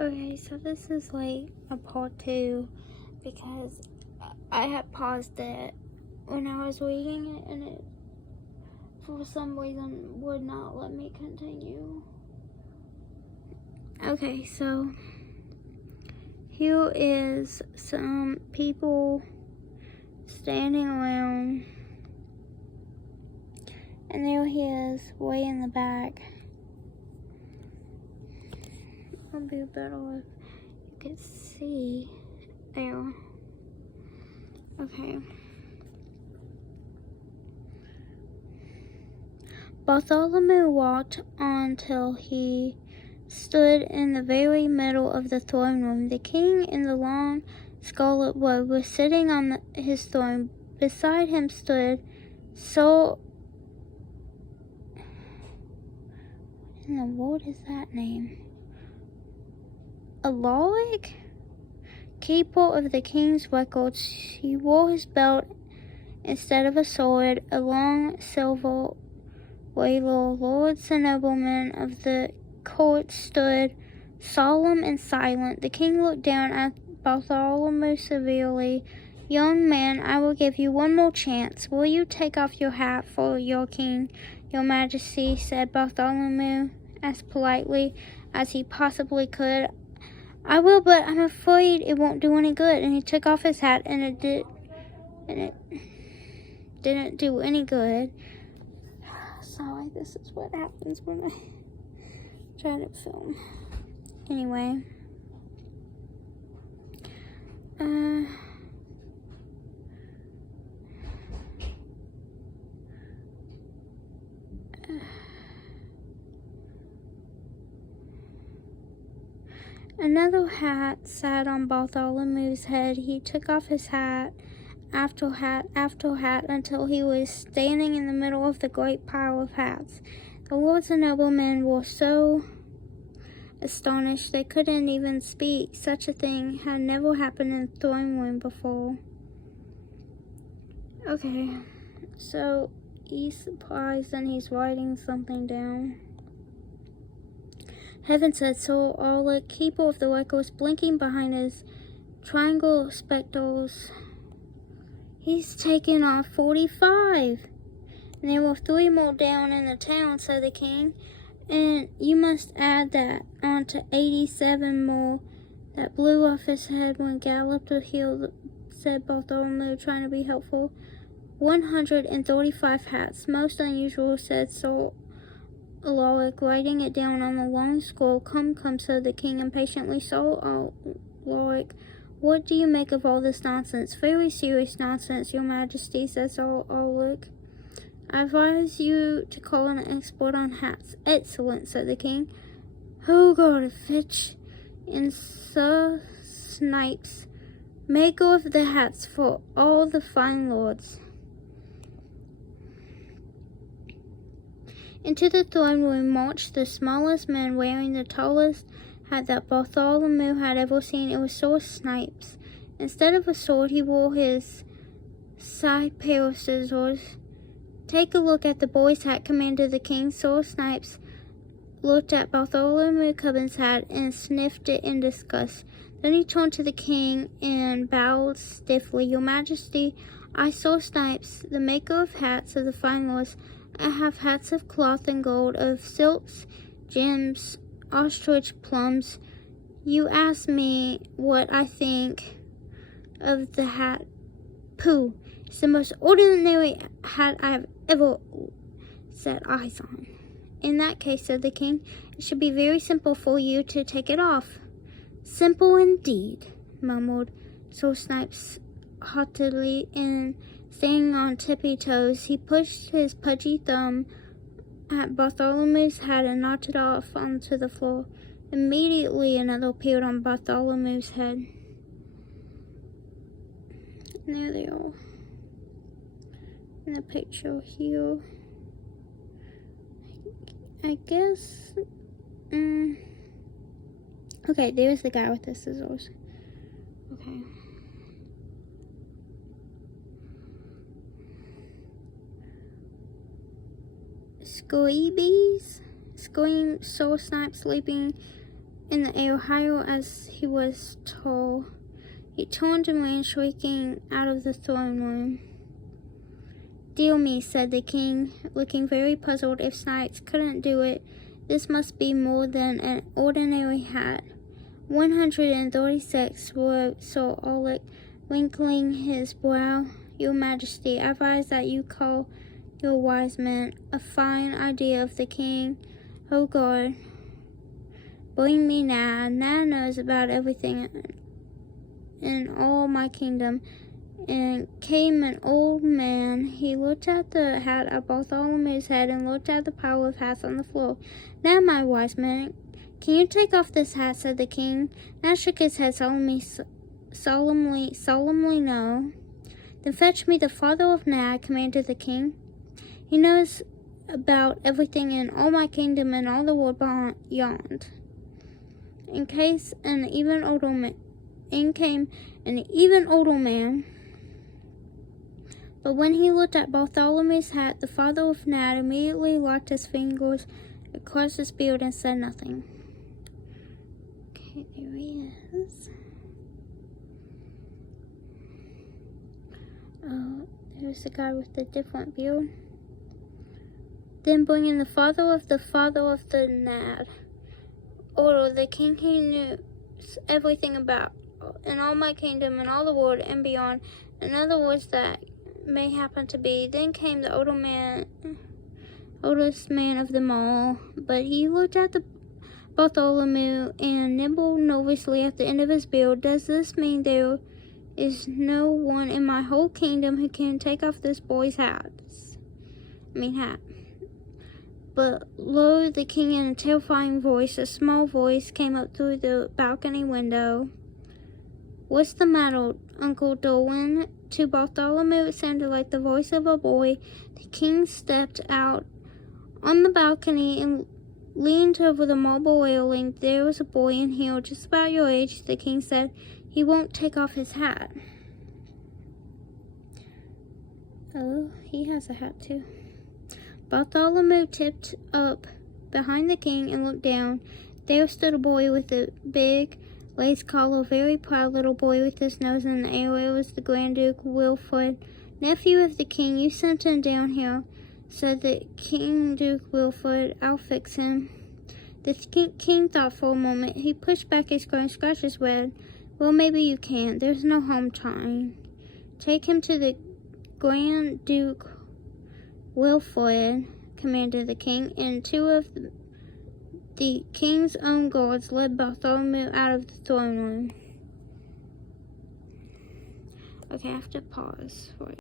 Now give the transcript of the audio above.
Okay, so this is like a part 2 because I had paused it when I was reading it and it for some reason would not let me continue. Okay, so here is some people standing around, and there he is way in the back. It'll be better if you could see there. Okay. Bartholomew walked on till he stood in the very middle of the throne room. The king in the long scarlet robe was sitting on his throne. Beside him stood What in the world is that name? Alaric, keeper of the king's records. He wore his belt instead of a sword, a long silver rapier. Lords and noblemen of the court stood solemn and silent. The king looked down at Bartholomew severely. "Young man, I will give you one more chance. Will you take off your hat for your king, your majesty?" said Bartholomew as politely as he possibly could. "I will, but I'm afraid it won't do any good." And he took off his hat, and it didn't do any good. Sorry, this is what happens when I try to film. Anyway. Another hat sat on Bartholomew's head. He took off his hat after hat after hat until he was standing in the middle of the great pile of hats. The lords and noblemen were so astonished they couldn't even speak. Such a thing had never happened in the throne room before. Okay, so he's surprised and he's writing something down. "Heaven," said Sir Alaric, keeper of the records, blinking behind his triangle spectacles. "He's taken off 45. And there were 3 more down in the town," said the king. "And you must add that on to 87 more that blew off his head when galloped the hill," said Bartholomew, trying to be helpful. 135 hats. Most unusual," said Sir Alaric, writing it down on the long scroll. Come, said the king impatiently. "Sir Alaric, what do you make of all this nonsense?" "Very serious nonsense, your majesty," said Sir Alaric. "I advise you to call an expert on hats." "Excellent," said the king. "Oh God, fetch in Sir Snipes, maker of the hats for all the fine lords." Into the throne room marched the smallest man, wearing the tallest hat that Bartholomew had ever seen. It was Sir Snipes. Instead of a sword, he wore his side pair of scissors. "Take a look at the boy's hat," commanded the king. Sir Snipes looked at Bartholomew Cubbins' hat and sniffed it in disgust. Then he turned to the king and bowed stiffly. "Your majesty, I, Sir Snipes, the maker of hats of the fine lords. I have hats of cloth and gold, of silks, gems, ostrich plums. You ask me what I think of the hat. Pooh! It's the most ordinary hat I have ever set eyes on." "In that case," said the king, "it should be very simple for you to take it off." "Simple indeed," murmured Sir Snipes haughtily, and standing on tippy toes, he pushed his pudgy thumb at Bartholomew's hat and knocked it off onto the floor. Immediately another appeared on Bartholomew's head. And there they are in the picture here. I guess, okay, there's the guy with the scissors. Okay. "Squeebies!" screamed Sir Snipes, leaping in the air higher as he was tall. He turned and ran shrieking out of the throne room. "Dear me," said the king, looking very puzzled. "If Snipes couldn't do it, this must be more than an ordinary hat." 136, wrote Sir Aulic, wrinkling his brow. "Your Majesty, I advise that you call your wise men." "A fine idea of the king. Oh God, bring me Nat. Nat knows about everything in all my kingdom." And came an old man. He looked at the hat at Bartholomew's head and looked at the pile of hats on the floor. "Now, my wise man, can you take off this hat?" said the king. Nat shook his head solemnly no. "Then fetch me the father of Nat," commanded the king. "He knows about everything in all my kingdom and all the world beyond." In came an even older man. But when he looked at Bartholomew's hat, the father of Nat immediately locked his fingers across his beard and said nothing. Okay, there he is. Oh, there's the guy with the different beard. Then bring in the father of the Nat. Order, the king he knew everything about in all my kingdom and all the world and beyond. In other words, that may happen to be. Then came the oldest man of them all, but he looked at the Bartholomew and nibbled nervously at the end of his beard. "Does this mean there is no one in my whole kingdom who can take off this boy's hat?" But lo, the king, in a terrifying voice, a small voice, came up through the balcony window. "What's the matter, Uncle Darwin?" To Bartholomew it sounded like the voice of a boy. The king stepped out on the balcony and leaned over the marble railing. "There was a boy in here just about your age," the king said. "He won't take off his hat." Oh, he has a hat too. Bartholomew tipped up behind the king and looked down. There stood a boy with a big lace collar, a very proud little boy with his nose in the air. It was the Grand Duke Wilfred, nephew of the king. "You sent him down here," said the King Duke Wilfred. "I'll fix him." The king thought for a moment. He pushed back his coat and scratched his head. "Well, maybe you can't. There's no harm trying. Take him to the Grand Duke Wilfred," commanded the king, and two of the king's own guards led Bartholomew out of the throne room. Okay, I have to pause for